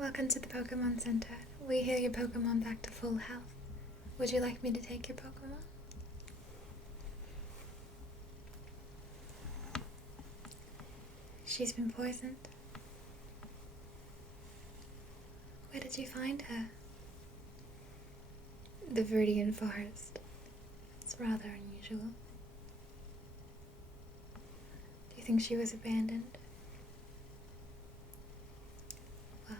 Welcome to the Pokemon Center. We heal your Pokemon back to full health. Would you like me to take your Pokemon? She's been poisoned. Where did you find her? The Viridian Forest. It's rather unusual. Do you think she was abandoned? Well,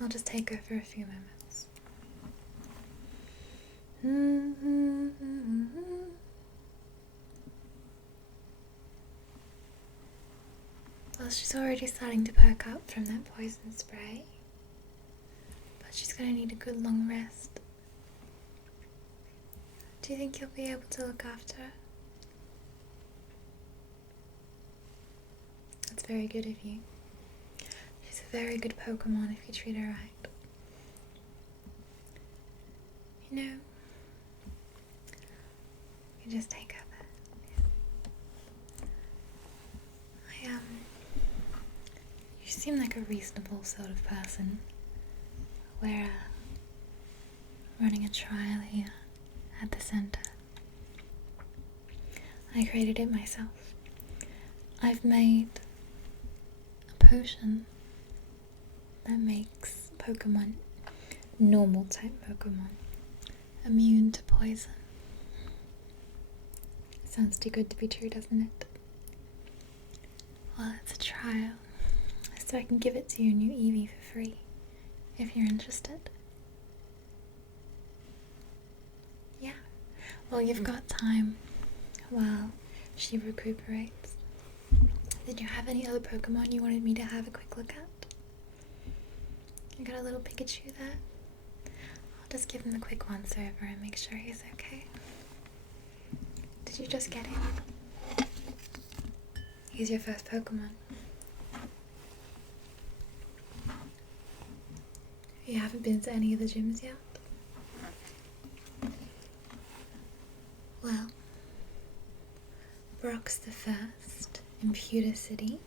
I'll just take her for a few moments. Well, she's already starting to perk up from that poison spray. But she's gonna need a good long rest. Do you think you'll be able to look after her? That's very good of you. She's a very good Pokemon if you treat her right. You know, you just take her there. You seem like a reasonable sort of person. We're running a trial here at the center. I created it myself. I've made a potion that makes Pokemon, normal type Pokemon, immune to poison. Sounds too good to be true, doesn't it? Well, it's a trial, so I can give it to your new Eevee for free, if you're interested. Yeah, well, you've got time while she recuperates. Did you have any other Pokemon you wanted me to have a quick look at? You got a little Pikachu there? I'll just give him a quick once over and make sure he's okay. Did you just get him? He's your first Pokemon. You haven't been to any of the gyms yet? Well, Brock's the first in Pewter City.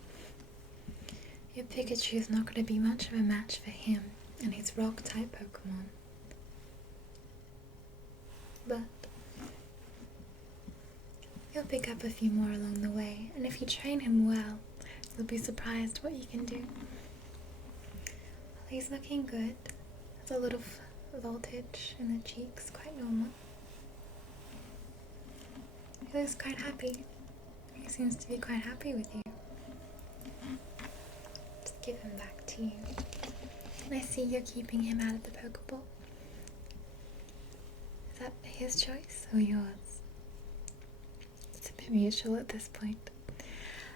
Your Pikachu is not going to be much of a match for him and his rock-type Pokemon. But you'll pick up a few more along the way, and if you train him well, you'll be surprised what you can do. Well, he's looking good. There's a little voltage in the cheeks, quite normal. He looks quite happy. He seems to be quite happy with you. Just give him back to you. And I see you're keeping him out of the Pokeball. Is that his choice or yours? It's a bit mutual at this point.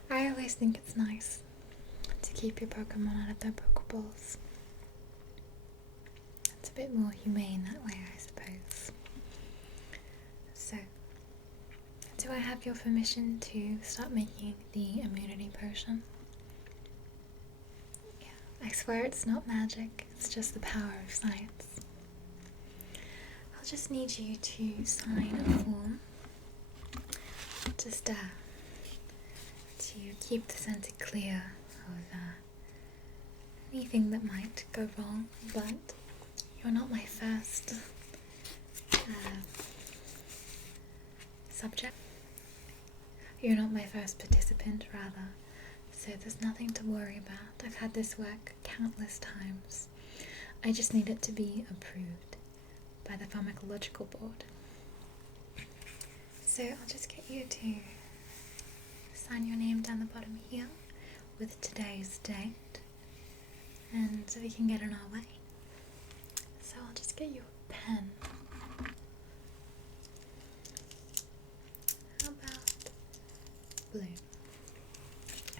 I always think it's nice to keep your Pokemon out of their Pokeballs. It's a bit more humane that way, I suppose. So, do I have your permission to start making the immunity potion? Yeah, I swear it's not magic, it's just the power of science. I'll just need you to sign a form. Just to keep the center clear of anything that might go wrong, but you're not my first subject. You're not my first participant, rather, so there's nothing to worry about. I've had this work countless times. I just need it to be approved by the pharmacological board. So I'll just get you to sign your name down the bottom here with today's date, and so we can get on our way. So I'll just get you a pen. How about blue?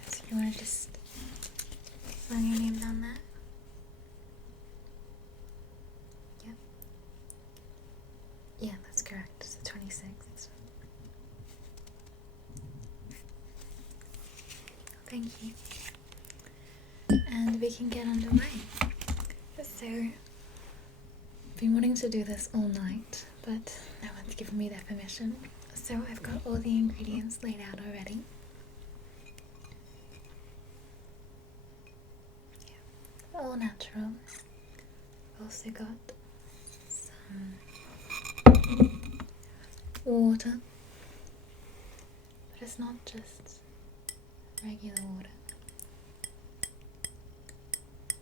So you want to just sign your name down there? Yep. Yeah, that's correct. It's the 26th. Thank you. And we can get underway. So, I've been wanting to do this all night, but no one's given me their permission. So I've got all the ingredients laid out already. Yeah. All natural. also got some water, but it's not just regular water.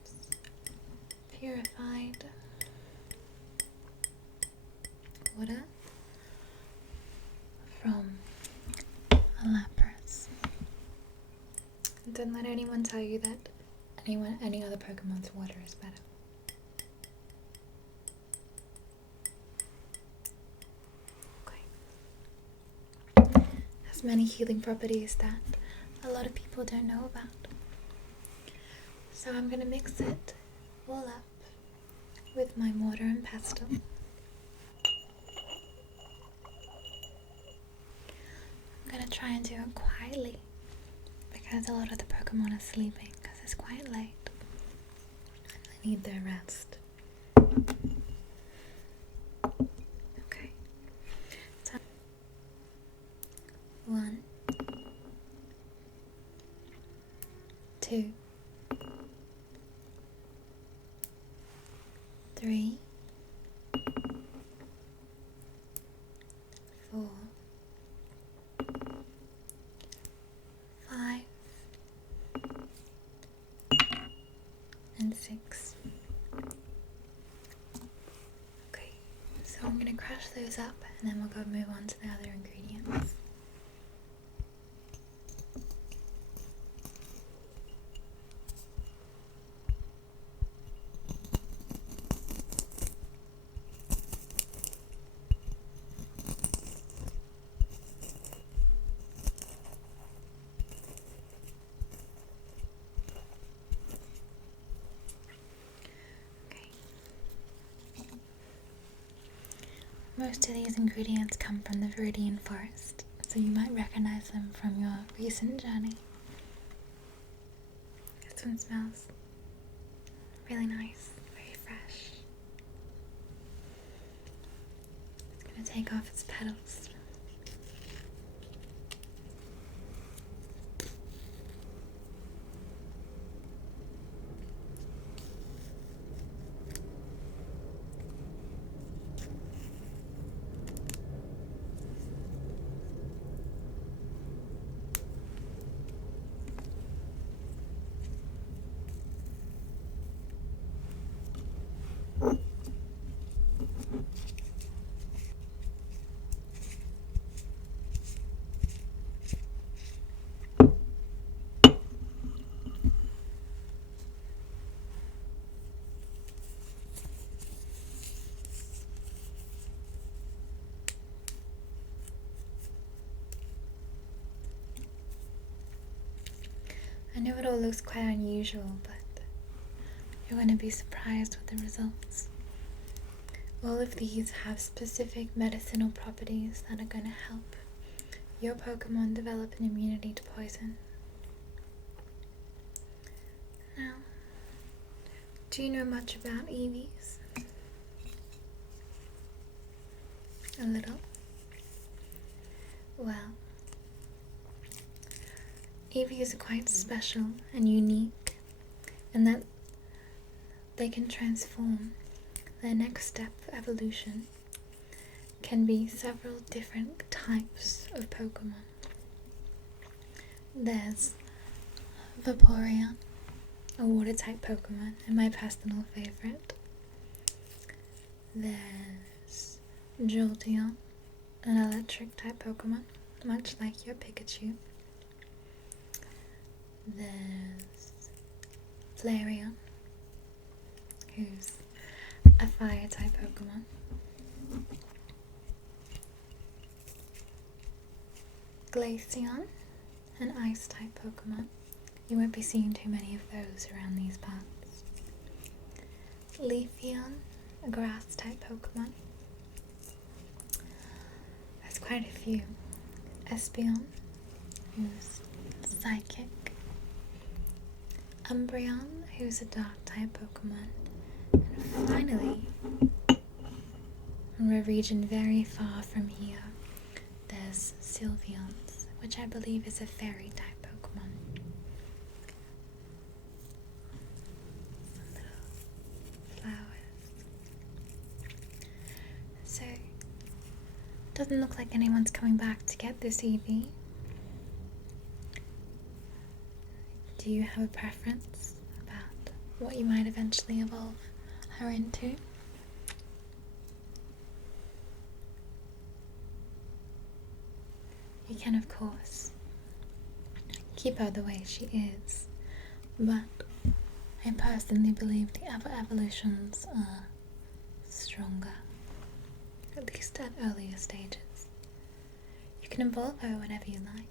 It's purified water from Lapras. Don't let anyone tell you that any other Pokemon's water is better. Okay. Has many healing properties that a lot of people don't know about. So I'm going to mix it all up with my mortar and pestle. I'm going to try and do it quietly because a lot of the Pokemon are sleeping because it's quite late. I need their rest. Okay. So 1, 2, 3, 4, 5, and 6. Okay, so I'm going to crush those up and then we'll go move on to the other ingredients. Most of these ingredients come from the Viridian Forest, so you might recognize them from your recent journey. This one smells really nice, very fresh. It's going to take off its petals. I know it all looks quite unusual, but you're going to be surprised with the results. All of these have specific medicinal properties that are going to help your Pokemon develop an immunity to poison. Now, do you know much about Eevees? A little? Well, Eevees are quite special and unique in that they can transform. Their next step of evolution can be several different types of Pokemon. There's Vaporeon, a water type Pokemon, and my personal favorite. There's Jolteon, an electric type Pokemon, much like your Pikachu. There's Flareon, who's a fire type Pokemon. Glaceon, an ice type Pokemon. You won't be seeing too many of those around these parts. Leafeon, a grass type Pokemon. There's quite a few. Espeon, who's psychic. Umbreon, who's a dark type Pokemon. And finally, from a region very far from here, there's Sylveons, which I believe is a fairy type Pokemon. Little flowers. Doesn't look like anyone's coming back to get this Eevee. Do you have a preference about what you might eventually evolve her into? You can, of course, keep her the way she is, but I personally believe the other evolutions are stronger, at least at earlier stages. You can evolve her whenever you like.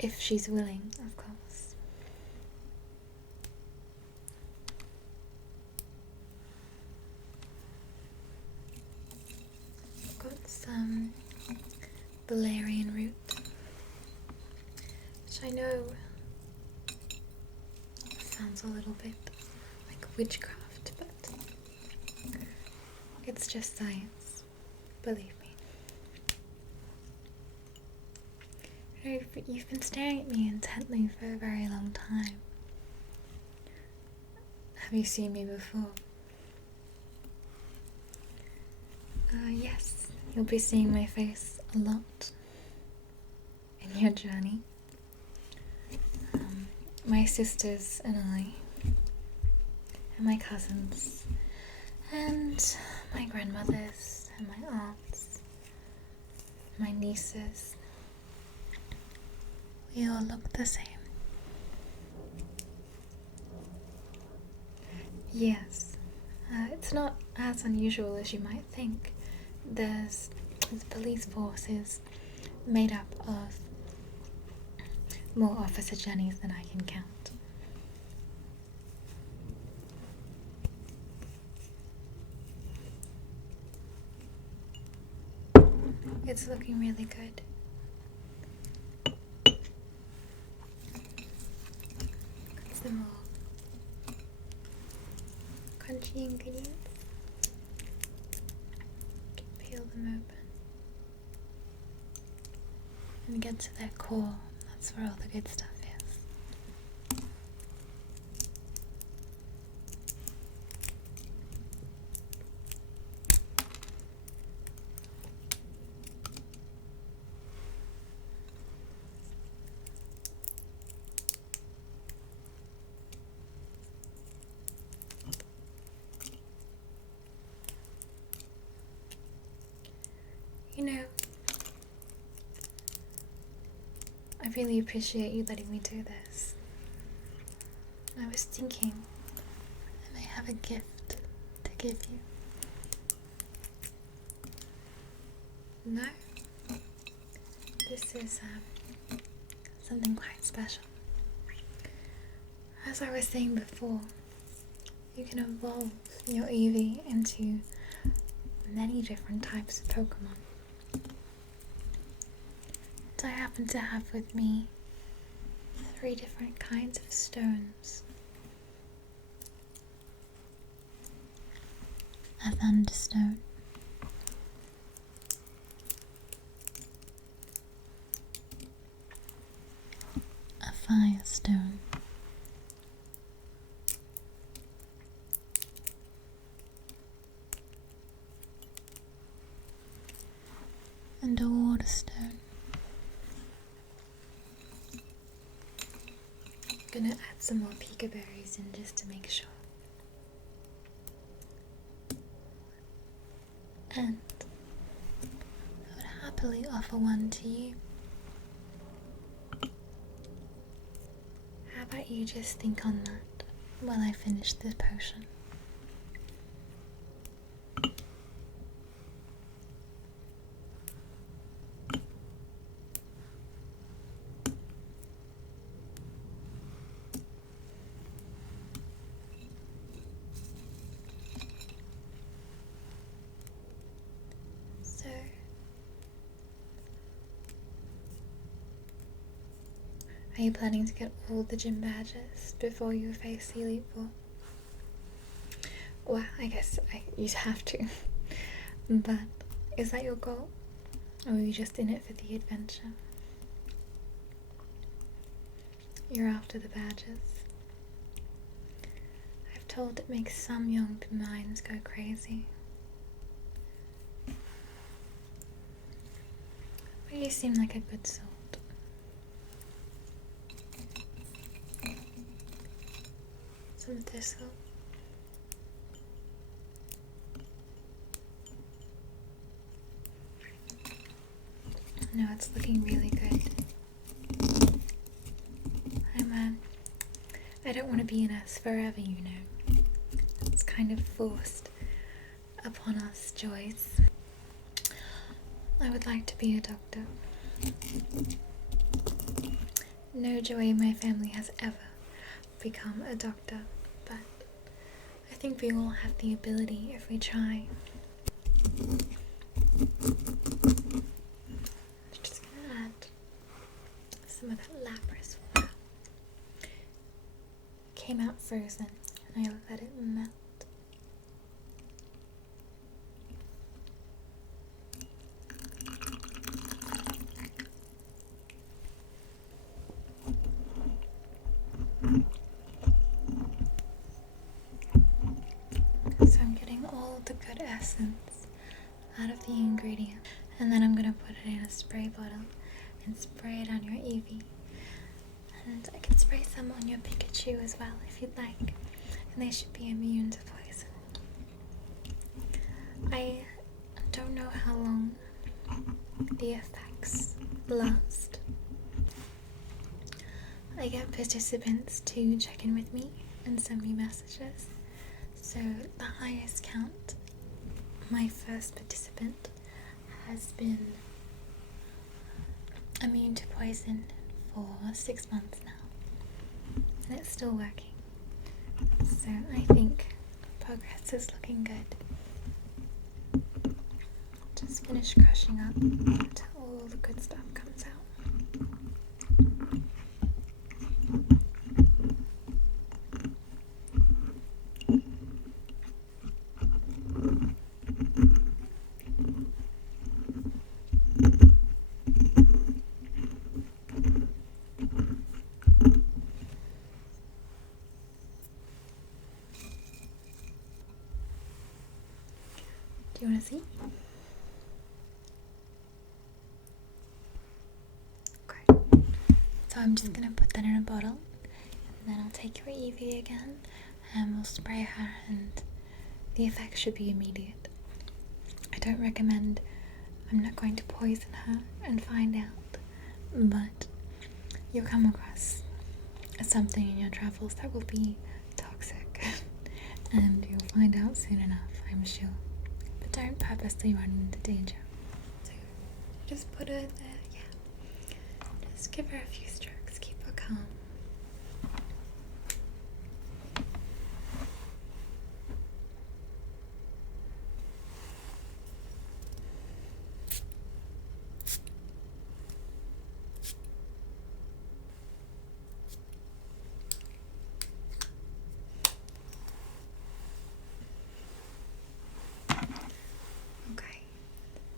If she's willing, of course. I've got some valerian root, which I know sounds a little bit like witchcraft, but it's just science, believe me. You've been staring at me intently for a very long time. Have you seen me before? Yes, you'll be seeing my face a lot in your journey. My sisters and I, and my cousins, and my grandmothers, and my aunts, my nieces, we all look the same. Yes, it's not as unusual as you might think. There's police forces made up of more Officer Jennies than I can count. It's looking really good. Got some more crunchy ingredients. Peel them open and get to their core. That's where all the good stuff is. You know, I really appreciate you letting me do this. I was thinking I may have a gift to give you. No? This is something quite special. As I was saying before, you can evolve your Eevee into many different types of Pokemon. And I happen to have with me 3 different kinds of stones. A thunderstone, a firestone, and a waterstone. I'm gonna add some more pika berries in just to make sure. And I would happily offer one to you. How about you just think on that while I finish this potion? So, are you planning to get all the gym badges before you face the Elite Four? Well, I guess you'd have to. But is that your goal? Or are you just in it for the adventure? You're after the badges. I've told it makes some young minds go crazy. seem like a good sort. Some thistle. No, it's looking really good. I don't want to be a nurse forever, you know. It's kind of forced upon us, Joyce. I would like to be a doctor. No Joy in my family has ever become a doctor, but I think we all have the ability if we try. Just gonna add some of that Lapras. Wow. Came out frozen and I let it melt. So I'm getting all the good essence out of the ingredient, and then I'm going to put it in a spray bottle and spray it on your Eevee. And I can spray some on your Pikachu as well if you'd like, and they should be immune to poison. I don't know how long the effects last. I get participants to check in with me and send me messages. So the highest count, my first participant has been immune to poison for 6 months now, and it's still working. So I think progress is looking good. Just finish crushing up until all the good stuff comes out. Do you want to see? Okay. So I'm just going to put that in a bottle, and then I'll take your Eevee again, and we'll spray her, and the effect should be immediate. I don't recommend, I'm not going to poison her and find out, but you'll come across something in your travels that will be toxic, and you'll find out soon enough, I'm sure. But don't purposely run into danger. So just put her there, yeah. Just give her a few strokes, keep her calm.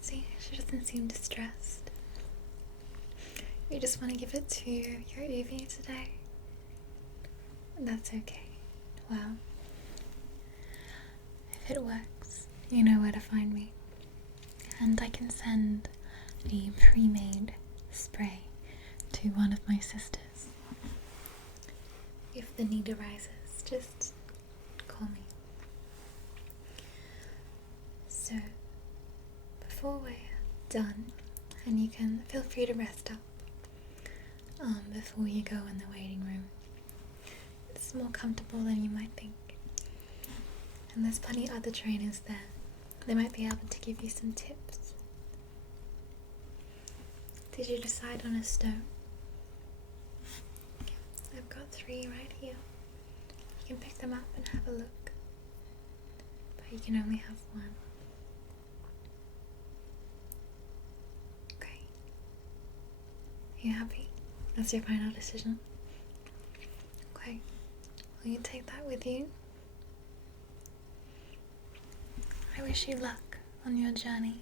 See, she doesn't seem distressed. You just want to give it to your Eevee today? That's okay. Well, if it works, you know where to find me. And I can send a pre-made spray to one of my sisters. If the need arises, just call me. So, before we're done, and you can feel free to rest up before you go in the waiting room. It's more comfortable than you might think. And there's plenty of other trainers there. They might be able to give you some tips. Did you decide on a stone? I've got 3 right here. You can pick them up and have a look. But you can only have 1. Okay. Are you happy? That's your final decision? Okay. Will you take that with you? I wish you luck on your journey.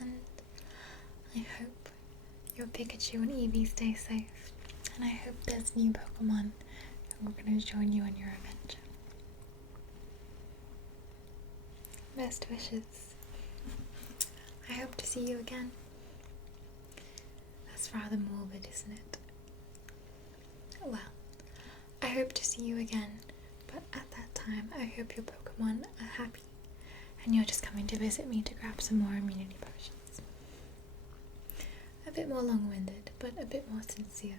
And I hope your Pikachu and Eevee stay safe. And I hope there's new Pokemon who are going to join you on your adventure. Best wishes. I hope to see you again. That's rather morbid, isn't it? Well, I hope to see you again, but at that time I hope your Pokemon are happy and you're just coming to visit me to grab some more immunity potions. A bit more long-winded, but a bit more sincere.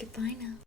Goodbye now.